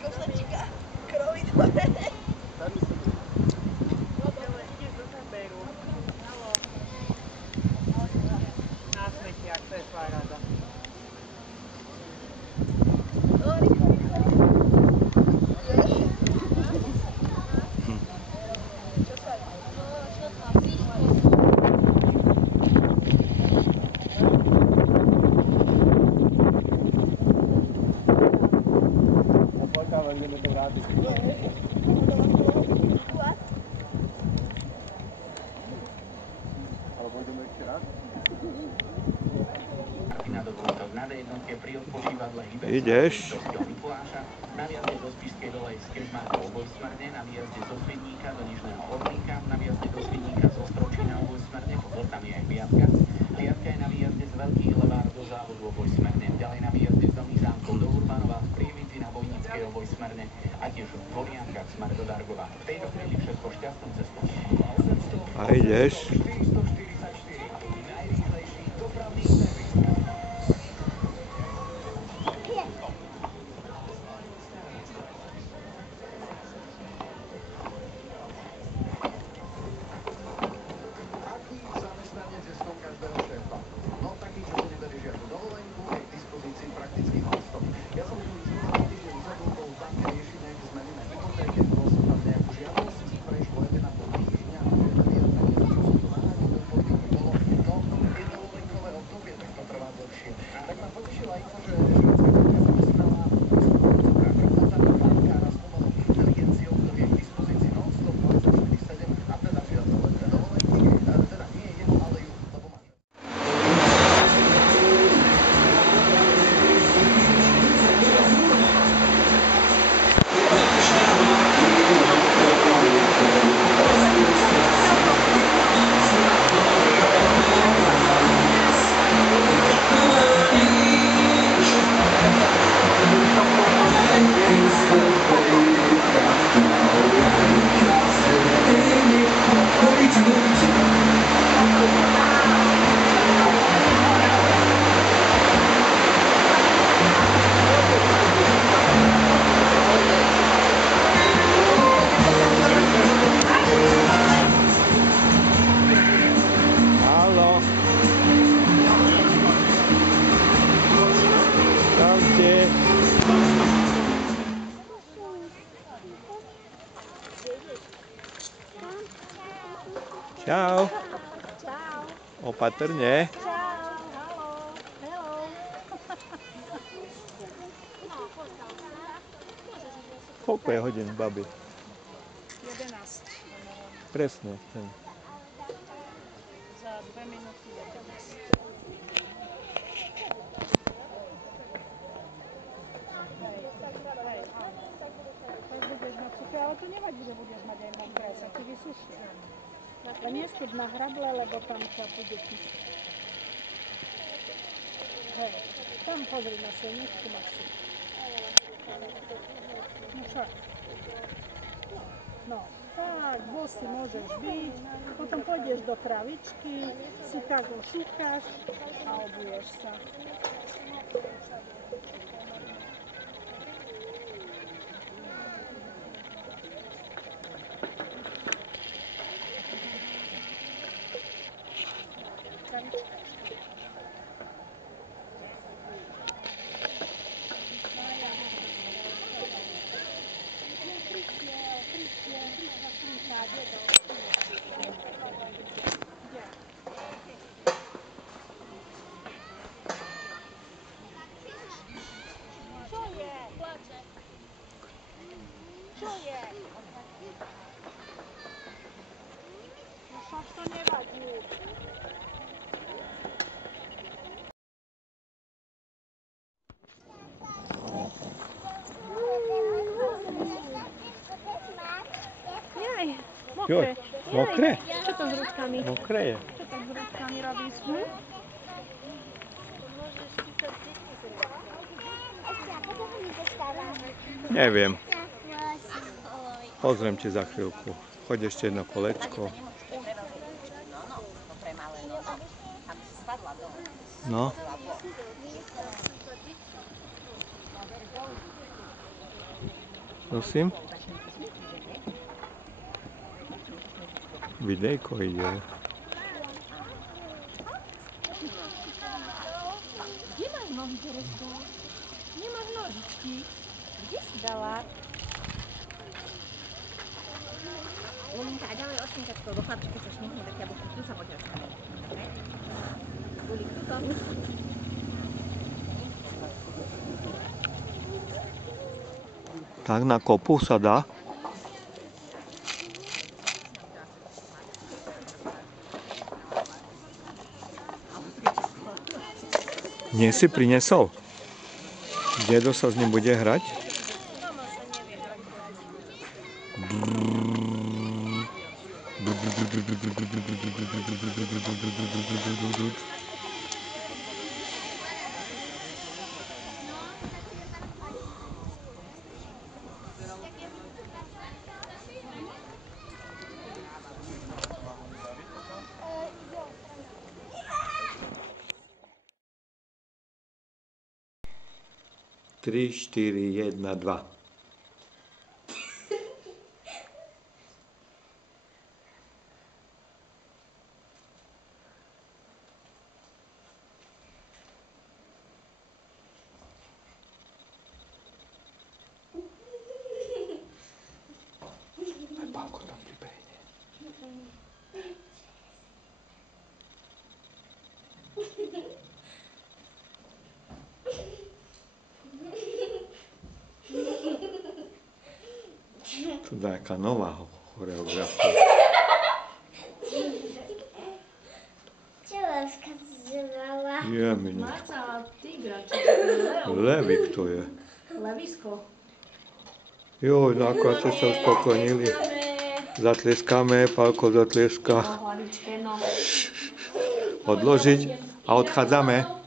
Kosačka, krovy dole. Na smetiak, to je paráda. Ideme to vrátiť. Alebo ideme ešte raz? Ideš? Na viazde do Spišskej Dolej z Kežmarka obojsmerne, na viazde zo Svidníka do Nižného Orlíka, na viazde do Svidníka z Ostrovčína obojsmerne, pozor, tam je aj Liatka. Liatka je na výjazde z Veľkých Levár do závodu obojsmerne, ďalej na výjazde z Nových Zámkov do Urbanova, v Prievidzi na Vojnickej obojsmerne a tiež v Voliankách smer do Dargova. V tejto chvíli všetko šťastnou cestou. A ideš? Čau. Čau. Opatrne. Čau. Haló. Hello. Koľko je hodín, babi? 11. Presne. Za 2 minúty 11. Tak budeš mať suché, ale to nevadí, že budeš mať aj mokré, sa ti vysušia. Ale nie stup na hrable, lebo tam sa bude písať. Hej, tam pozri na silničku, Maxi. No však. No, tak, bosy môžeš byť, potom pôjdeš do travičky, si tak ošúkaš a obuješ sa. Čo je? No však to nevadí. Jaj, mokré. Mokré? Čo to s ručkami? Mokré je. Čo to s ručkami robíš? Neviem. Pozriem ti za chvíľku. Choď ešte jedno kolečko. No. Prosím? Videjko ide. Kde máš nohy, Teresko? Nemáš nožičky? Kde si dala? Lulinka, a ďalej odstínka to do chlapčíka sa šmihne, tak ja budem tu sa poďať. Lulik, tuto. Tak na kopu sa dá. Nie si prinesol? Dedo sa s ním bude hrať? Tri, 4, 1, 2. Pálko tam pribehne. To je nejaká nová choreografia. Čo láska zvala? Jemine. Marca, tigra, čo to je Leo? Levik to je. Levisko. Joj, no ako ste sa uspokojnili. Zatleskáme, Pálko zatleská. Hlavičke, no. Odložiť a odchádzame.